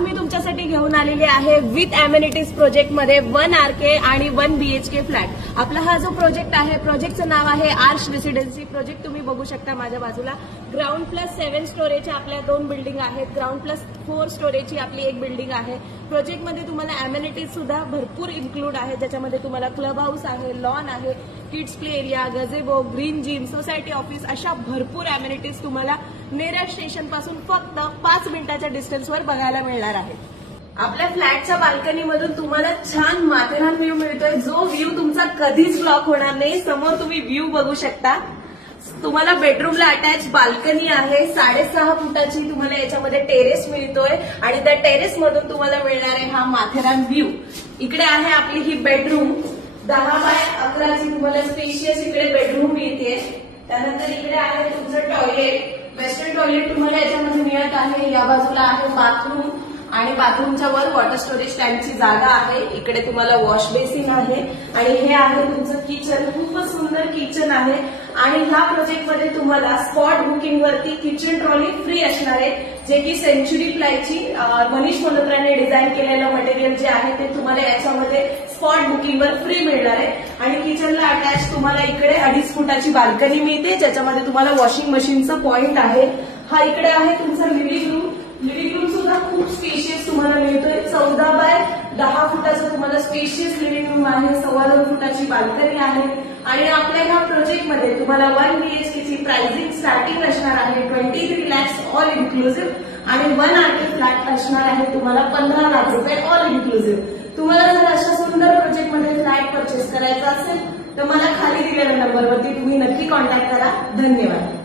आज मी तुमच्यासाठी घेऊन आलेली आहे विथ अमेनिटीज प्रोजेक्ट मध्ये 1 RK आणि 1 BHK फ्लॅट। आपला हा जो प्रोजेक्ट आहे, प्रोजेक्टचं नाव आहे आर्च रेसिडेन्सी प्रोजेक्ट। तुम्ही बघू शकता माझ्या बाजूला ग्राउंड प्लस 7 स्टोरेजच्या आपल्या 2 बिल्डिंग आहेत, ग्राउंड प्लस 4 स्टोरेजची आपली एक बिल्डिंग आहे। प्रोजेक्ट मध्ये तुम्हाला अमेनिटीज सुद्धा भरपूर इन्क्लूड आहे, ज्याच्यामध्ये तुम्हाला क्लब हाऊस आहे, लॉन आहे, kids play area, gazebo, green gym, society office अशा भरपूर अमेनिटीज तुम्हाला नेरळ स्टेशन पासून फक्त 5 मिनिटाच्या डिस्टन्सवर बघायला मिळणार आहे। आपल्या फ्लॅटच्या बाल्कनीमधून तुम्हाला छान माथेरान व्ह्यू मिळतोय, जो व्ह्यू तुमचा कधीच ब्लॉक होणार नाही। समोर तुम्ही व्ह्यू बघू शकता। तुम्हाला बेडरूमला अटॅच बाल्कनी आहे, 6.5 फुटाची तुम्हाला याच्यामध्ये टेरेस मिळतोय आणि त्या टेरेस मधून तुम्हाला मिळणार आहे हा माथेरान व्ह्यू। इकडे आहे आपली ही बेडरूम, 10 बाय 11ची तुम्हाला स्पेशियस इकडे बेडरूम मिळते। त्यानंतर इकडे आहे तुमचं टॉयलेट, वेस्टर्न टॉयलेट तुम्हाला याच्यामध्ये मिळत आहे। या बाजूला आहे बाथरूम आणि बाथरूमच्या वर वॉटर स्टोरेज टँकची जागा आहे। इकडे तुम्हाला वॉश बेसिन आहे आणि हे आहे तुमचं किचन, खूपच सुंदर किचन आहे। आणि ह्या प्रोजेक्टमध्ये तुम्हाला स्पॉट बुकिंग वरती किचन ट्रॉली फ्री असणार आहे, जे की सेंचुरी प्लायची मनीष मल्होत्राने डिझाईन केलेलं मटेरियल जे आहे ते तुम्हाला याच्यामध्ये स्पॉट बुकिंग वर फ्री मिळणार आहे। आणि किचनला अटॅच तुम्हाला इकडे 2.5 फुटाची बाल्कनी मिळते, ज्याच्यामध्ये तुम्हाला वॉशिंग मशीनचं पॉइंट आहे। हा इकडे आहे तुमचा लिव्हिंग रूम, लिव्हिंग रूम सुद्धा खूप स्पेशियस तुम्हाला मिळतोय। 14 बाय 10 फुटाचं तुम्हाला स्पेशियस लिव्हिंग रूम आहे, 2.25 फुटाची बाल्कनी आहे। आणि आपल्या ह्या प्रोजेक्टमध्ये तुम्हाला 1 BHK ची प्राइसिंग स्टार्टिंग असणार आहे 23 lakhs ऑल इन्क्लुसिव्ह आणि 1 RK फ्लॅट असणार आहे तुम्हाला 15 लाख रुपये ऑल इन्क्लुसिव्ह। तुम्हाला जर अशा सुंदर प्रोजेक्टमध्ये फ्लॅट परचेस करायचा असेल तर मला खाली दिलेल्या नंबरवरती तुम्ही नक्की कॉन्टॅक्ट करा। धन्यवाद।